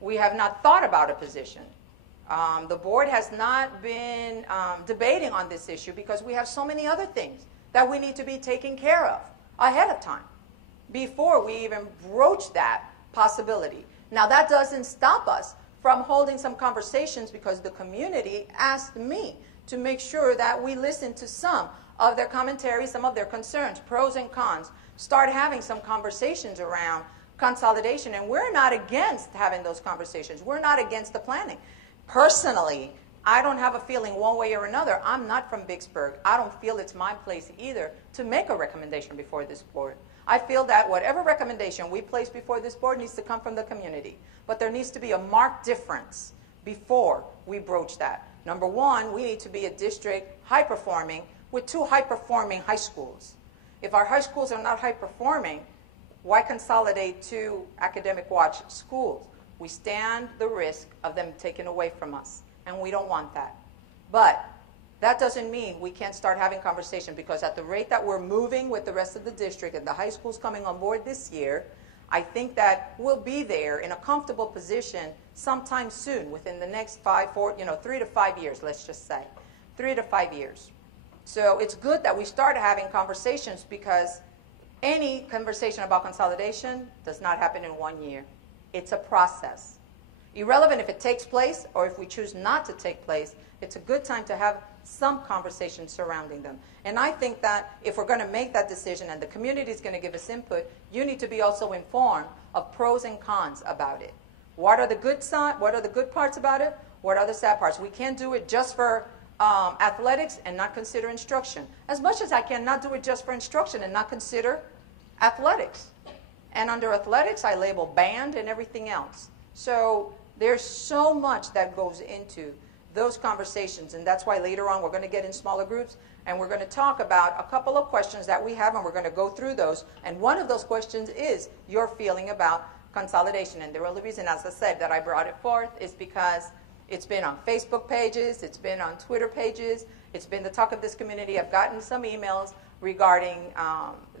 We have not thought about a position. The board has not been debating on this issue because we have so many other things that we need to be taking care of ahead of time before we even broach that possibility. Now, that doesn't stop us from holding some conversations because the community asked me to make sure that we listen to some of their commentaries, some of their concerns, pros and cons, start having some conversations around consolidation. And we're not against having those conversations. We're not against the planning. Personally, I don't have a feeling one way or another. I'm not from Vicksburg. I don't feel it's my place either to make a recommendation before this board. I feel that whatever recommendation we place before this board needs to come from the community. But there needs to be a marked difference before we broach that. Number one, we need to be a district high-performing with two high-performing high schools. If our high schools are not high-performing, why consolidate two academic watch schools? We stand the risk of them taken away from us, and we don't want that. But that doesn't mean we can't start having conversation, because at the rate that we're moving with the rest of the district and the high schools coming on board this year, I think that we'll be there in a comfortable position sometime soon, within the next 3 to 5 years, let's just say. 3 to 5 years. So it's good that we start having conversations, because any conversation about consolidation does not happen in 1 year. It's a process. Irrelevant if it takes place or if we choose not to take place, it's a good time to have some conversation surrounding them. And I think that if we're going to make that decision and the community is going to give us input, you need to be also informed of pros and cons about it. What are the good side? What are the good parts about it? What are the sad parts? We can't do it just for athletics and not consider instruction. As much as I cannot do it just for instruction and not consider athletics. And under athletics, I label band and everything else. So there's so much that goes into those conversations, and that's why later on we're going to get in smaller groups, and we're going to talk about a couple of questions that we have, and we're going to go through those. And one of those questions is your feeling about consolidation. And the only reason, as I said, that I brought it forth is because it's been on Facebook pages, it's been on Twitter pages, it's been the talk of this community. I've gotten some emails regarding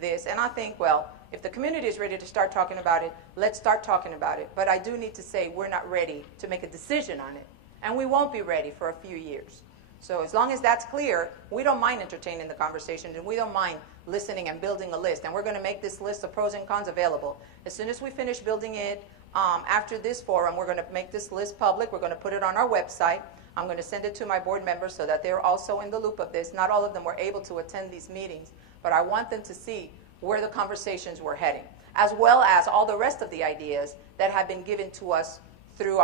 this, and I think, well, if the community is ready to start talking about it, let's start talking about it. But I do need to say we're not ready to make a decision on it, and we won't be ready for a few years. So as long as that's clear, we don't mind entertaining the conversation, and we don't mind listening and building a list. And we're going to make this list of pros and cons available. As soon as we finish building it, after this forum, we're going to make this list public. We're going to put it on our website. I'm going to send it to my board members so that they're also in the loop of this. Not all of them were able to attend these meetings, but I want them to see where the conversations were heading, as well as all the rest of the ideas that have been given to us through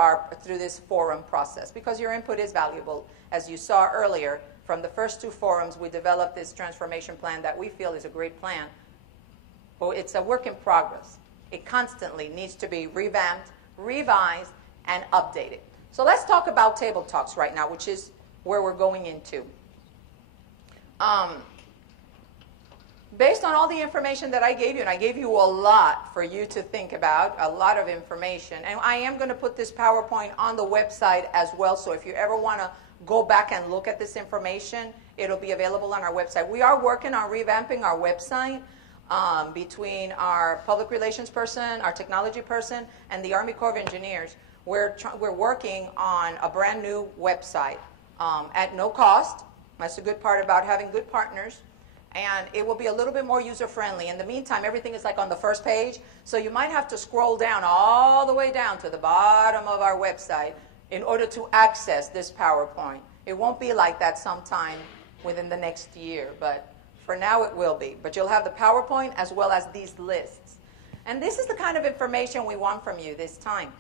this forum process, because your input is valuable. As you saw earlier, from the first two forums, we developed this transformation plan that we feel is a great plan. But it's a work in progress. It constantly needs to be revamped, revised, and updated. So let's talk about table talks right now, which is where we're going into. Based on all the information that I gave you, and I gave you a lot for you to think about, a lot of information, and I am going to put this PowerPoint on the website as well, so if you ever want to go back and look at this information, it'll be available on our website. We are working on revamping our website between our public relations person, our technology person, and the Army Corps of Engineers. We're working on a brand new website at no cost. That's the good part about having good partners. and it will be a little bit more user-friendly. In the meantime, everything is like on the first page, so you might have to scroll down all the way down to the bottom of our website in order to access this PowerPoint. It won't be like that sometime within the next year, but for now it will be. But you'll have the PowerPoint as well as these lists. And this is the kind of information we want from you this time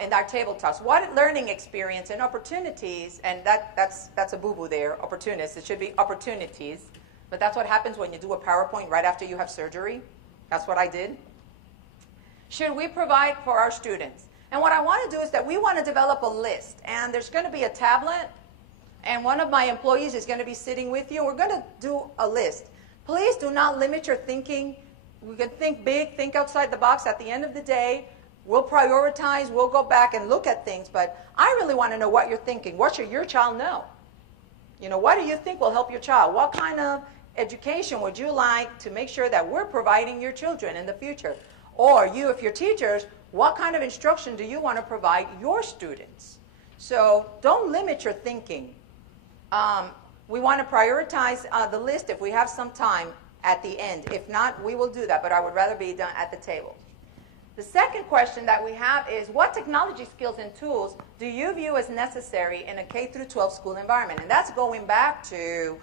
in our table talks. What learning experience and opportunities, and that's a boo-boo there, opportunists. It should be opportunities. But that's what happens when you do a PowerPoint right after you have surgery. That's what I did. Should we provide for our students? And what I want to do is that we want to develop a list. And there's going to be a tablet, and one of my employees is going to be sitting with you. We're going to do a list. Please do not limit your thinking. We can think big, think outside the box. At the end of the day, we'll prioritize, we'll go back and look at things. But I really want to know what you're thinking. What should your child know? You know, what do you think will help your child? What kind of education would you like to make sure that we're providing your children in the future? Or you, if you're teachers, what kind of instruction do you want to provide your students? So don't limit your thinking. We want to prioritize the list if we have some time at the end. If not, we will do that, but I would rather be done at the table. The second question that we have is, what technology skills and tools do you view as necessary in a K-12 school environment? And that's going back to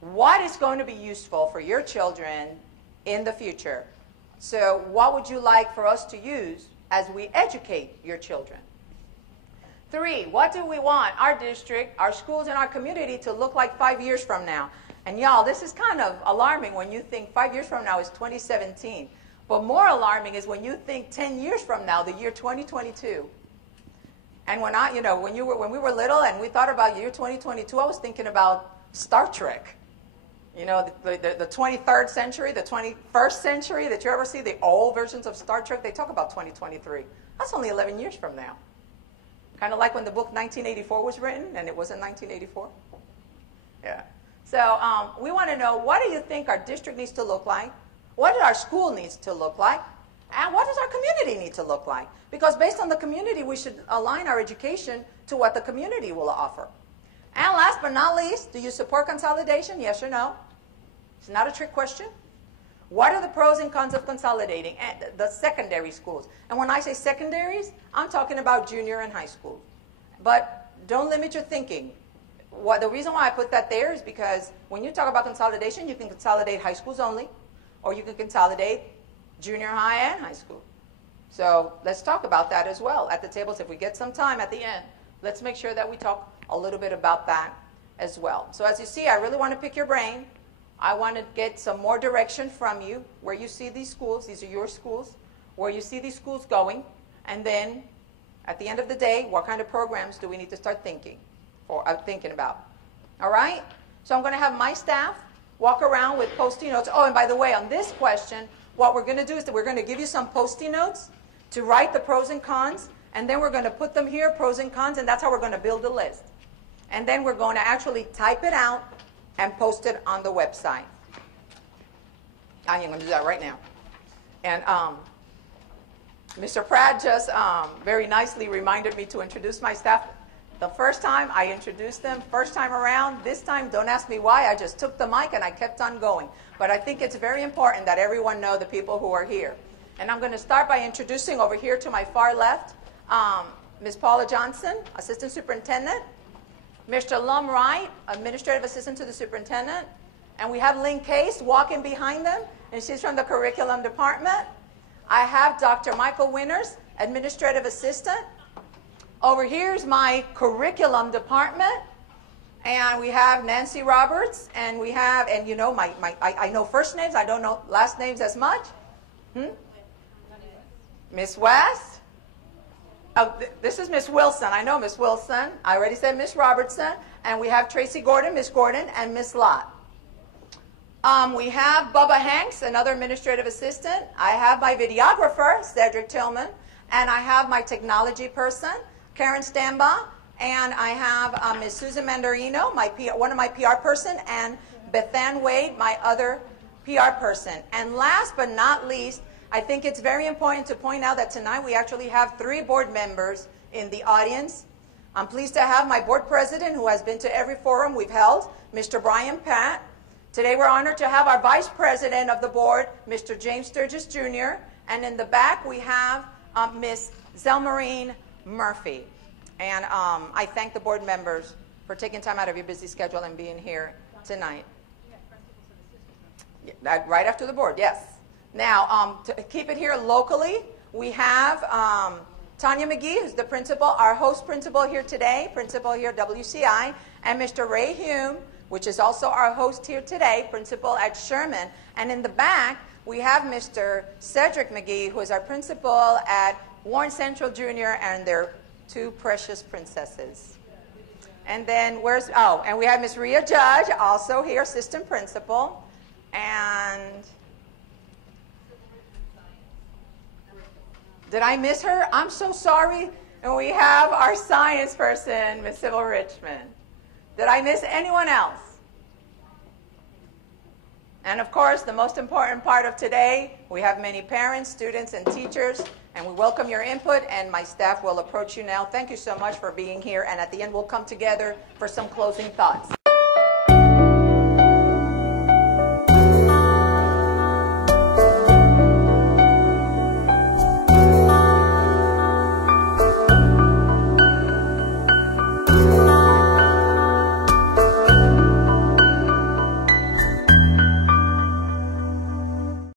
what is going to be useful for your children in the future. So what would you like for us to use as we educate your children? 3, what do we want our district, our schools, and our community to look like 5 years from now? And y'all, this is kind of alarming when you think 5 years from now is 2017. But more alarming is when you think 10 years from now, the year 2022. And when we were little and we thought about year 2022, I was thinking about Star Trek. You know, the 23rd century, the 21st century. Did you ever see the old versions of Star Trek? They talk about 2023. That's only 11 years from now. Kind of like when the book 1984 was written, and it wasn't 1984. Yeah. So we want to know, what do you think our district needs to look like? What does our school needs to look like? And what does our community need to look like? Because based on the community, we should align our education to what the community will offer. And last but not least, do you support consolidation? Yes or no? It's not a trick question. What are the pros and cons of consolidating the secondary schools? And when I say secondaries, I'm talking about junior and high school. But don't limit your thinking. The reason why I put that there is because when you talk about consolidation, you can consolidate high schools only, or you can consolidate junior high and high school. So let's talk about that as well at the tables. If we get some time at the end, let's make sure that we talk a little bit about that as well. So as you see, I really want to pick your brain. I want to get some more direction from you, where you see these schools. These are your schools, where you see these schools going. And then at the end of the day, what kind of programs do we need to start thinking about? All right? So I'm going to have my staff walk around with Post-it notes. Oh, and by the way, on this question, what we're going to do is that we're going to give you some Post-it notes to write the pros and cons, and then we're going to put them here, pros and cons, and that's how we're going to build a list. And then we're going to actually type it out and post it on the website. I am going to do that right now. And Mr. Pratt just very nicely reminded me to introduce my staff. The first time I introduced them, first time around, this time, don't ask me why, I just took the mic and I kept on going. But I think it's very important that everyone know the people who are here. And I'm going to start by introducing over here to my far left, Ms. Paula Johnson, Assistant Superintendent, Mr. Lum Wright, Administrative Assistant to the Superintendent, and we have Lynn Case walking behind them, and she's from the Curriculum Department. I have Dr. Michael Winters, Administrative Assistant. Over here is my Curriculum Department, and we have Nancy Roberts, and we have, and you know, I know first names, I don't know last names as much. Miss West. Oh, this is Miss Wilson. I know Miss Wilson. I already said Miss Robertson. And we have Tracy Gordon, Miss Gordon, and Miss Lott. We have Bubba Hanks, another administrative assistant. I have my videographer, Cedric Tillman. And I have my technology person, Karen Stamba. And I have Miss Susan Mandarino, one of my PR person, and Bethan Wade, my other PR person. And last but not least, I think it's very important to point out that tonight we actually have 3 board members in the audience. I'm pleased to have my board president, who has been to every forum we've held, Mr. Brian Patt. Today we're honored to have our Vice President of the Board, Mr. James Sturgis Jr., and in the back we have Ms. Zelmarine Murphy. And I thank the board members for taking time out of your busy schedule and being here tonight. Right after the board, yes. Now, to keep it here locally, we have Tanya McGee, who's the principal, our host principal here today, principal here at WCI, and Mr. Ray Hume, which is also our host here today, principal at Sherman. And in the back, we have Mr. Cedric McGee, who is our principal at Warren Central Junior, and their two precious princesses. And then and we have Ms. Rhea Judge, also here, assistant principal. And did I miss her? I'm so sorry. And we have our science person, Ms. Sybil Richmond. Did I miss anyone else? And of course, the most important part of today, we have many parents, students, and teachers, and we welcome your input, and my staff will approach you now. Thank you so much for being here, and at the end, we'll come together for some closing thoughts.